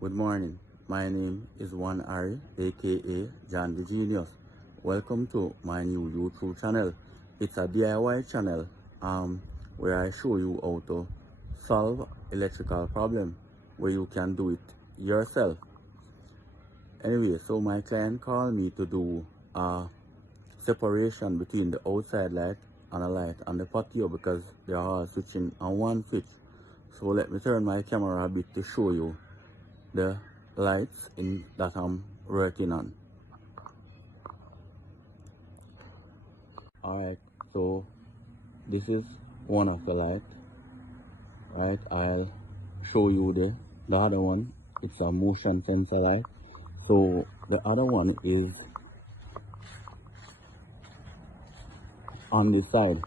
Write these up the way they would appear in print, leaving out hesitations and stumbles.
Good morning. My name is Juan Ari, aka John the Genius. Welcome to my new YouTube channel. It's a DIY channel where I show you how to solve electrical problem where you can do it yourself. Anyway, so my client called me to do a separation between the outside light and a light on the patio because they are all switching on one switch. So let me turn my camera a bit to show you the lights that I'm working on. Alright, so this is one of the lights, right? I'll show you the other one. It's a motion sensor light. So the other one is on this side.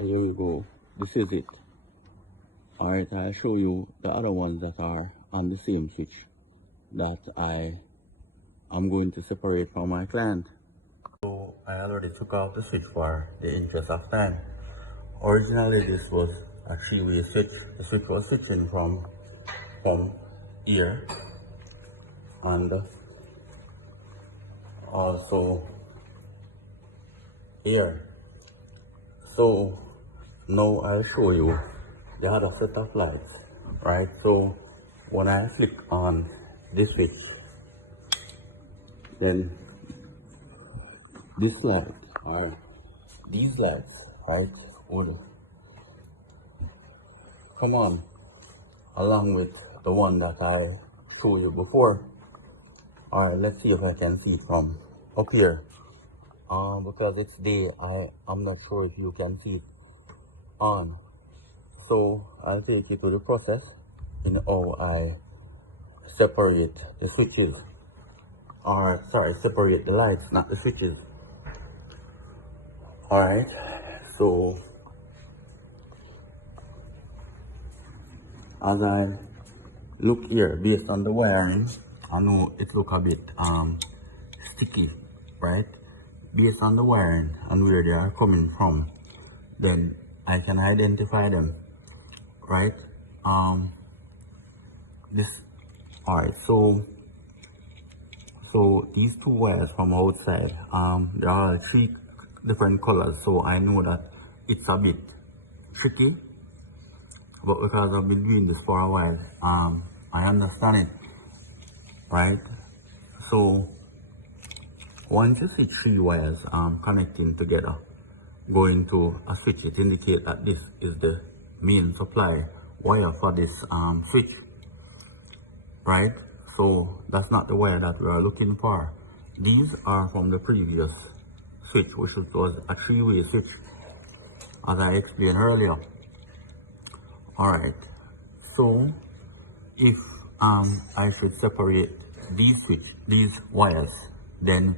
Here we go. This is it. Alright, I'll show you the other ones that are on the same switch that I'm going to separate from my client. So I already took off the switch for the interest of time. Originally this was a three-way switch. The switch was switching from here and also here. So now I'll show you the other set of lights, right? So when I flick on this switch, then this light or these lights, right, would come on along with the one that I showed you before. Alright, let's see if I can see it from up here. Because it's day, I'm not sure if you can see it on. So I'll take you to the process in how I separate the switches. Or sorry, separate the lights, not the switches. Alright, so as I look here, based on the wiring, I know it look a bit sticky, right? Based on the wiring and where they are coming from, then I can identify them, right? Alright, so these two wires from outside, there are three different colors, so I know that it's a bit tricky, but because I've been doing this for a while, I understand it, right? So once you see three wires connecting together, going to a switch, it indicates that this is the main supply wire for this switch, right? So that's not the wire that we are looking for. These are from the previous switch, which was a three-way switch, as I explained earlier. Alright, so if I should separate these wires, then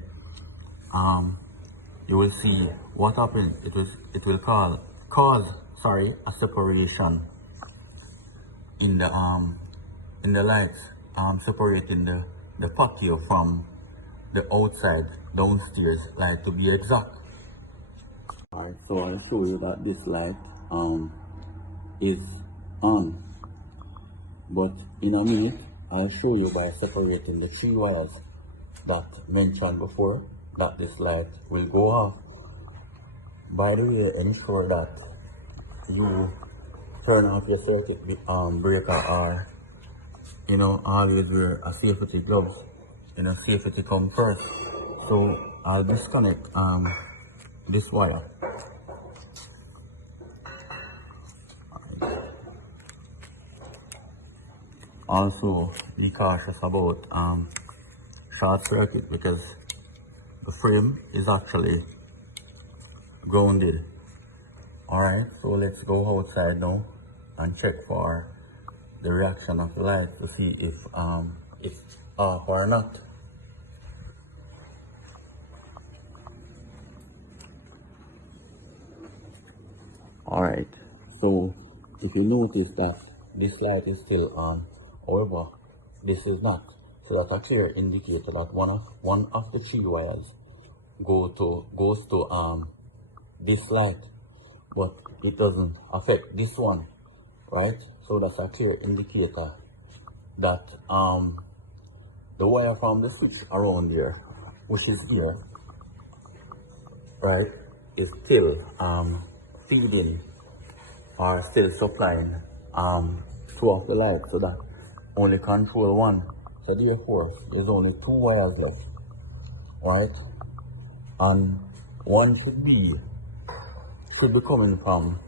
you will see what happens. It will cause a separation in the lights, separating the patio from the outside downstairs light, to be exact. Alright, so I'll show you that this light is on, but in a minute I'll show you by separating the three wires that mentioned before that this light will go off. By the way, ensure that you turn off your circuit breaker, or always wear a safety gloves. Safety comes first. So I'll disconnect this wire. Also be cautious about short circuit, because the frame is actually grounded. Alright, so let's go outside now and check for the reaction of the light to see if it's off or not. Alright, so if you notice that this light is still on, however this is not, so that's a clear indicator that one of the three wires goes to this light, but it doesn't affect this one. right? So that's a clear indicator that the wire from the switch around here, which is here, right, is still feeding or still supplying two of the lights, so that only control one. So therefore, there's only two wires left, right? And one should be coming from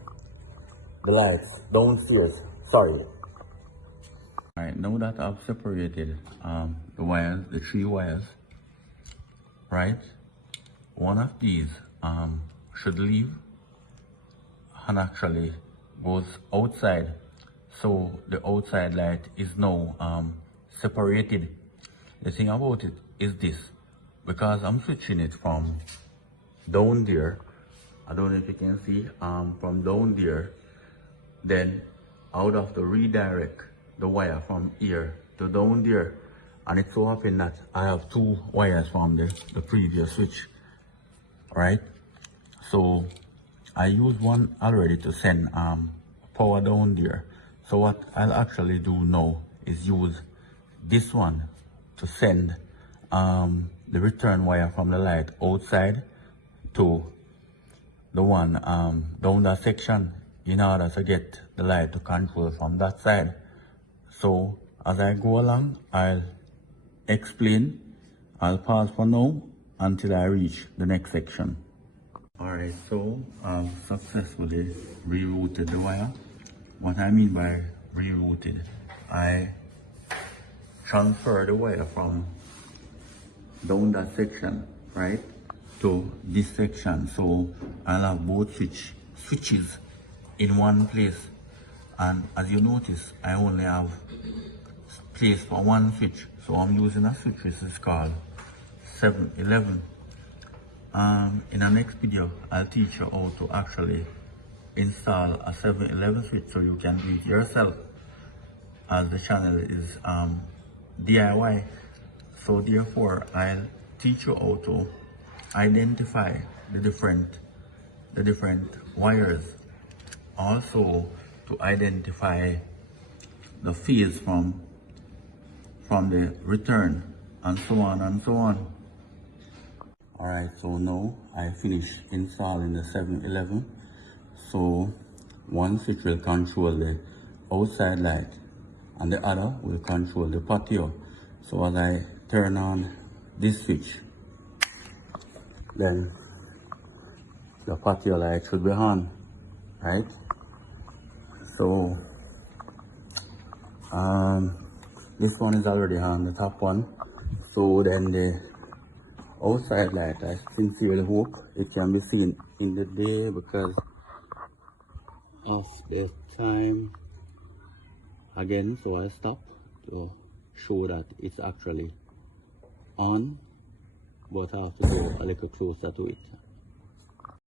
the lights downstairs. Sorry. Alright, now that I've separated the wires, the three wires, right? One of these should leave and actually goes outside. So the outside light is now separated. The thing about it is this, because I'm switching it from down there, I don't know if you can see, from down there, then I would have to redirect the wire from here to down there. And it so happens that I have two wires from the previous switch, right? So I use one already to send power down there. So what I'll actually do now is use this one to send the return wire from the light outside to the one down that section, in order to get the light to control from that side. So as I go along, I'll explain. I'll pause for now until I reach the next section. Alright, so I've successfully rerouted the wire. What I mean by rerouted, I transfer the wire from down that section, right, to this section. So I'll have both switches in one place. And as you notice, I only have place for one switch. So I'm using a switch which is called 711. In the next video, I'll teach you how to actually install a 711 switch so you can do it yourself, as the channel is DIY. So therefore, I'll teach you how to identify the different wires, also to identify the phase from the return, and so on and so on. Alright, so now I finished installing the 711. So one switch will control the outside light and the other will control the patio. So as I turn on this switch, then the patio light should be on, right? So this one is already on, the top one. So then the outside light, I sincerely hope it can be seen in the day because of the time again. So I stop to show that it's actually on, but I have to go a little closer to it.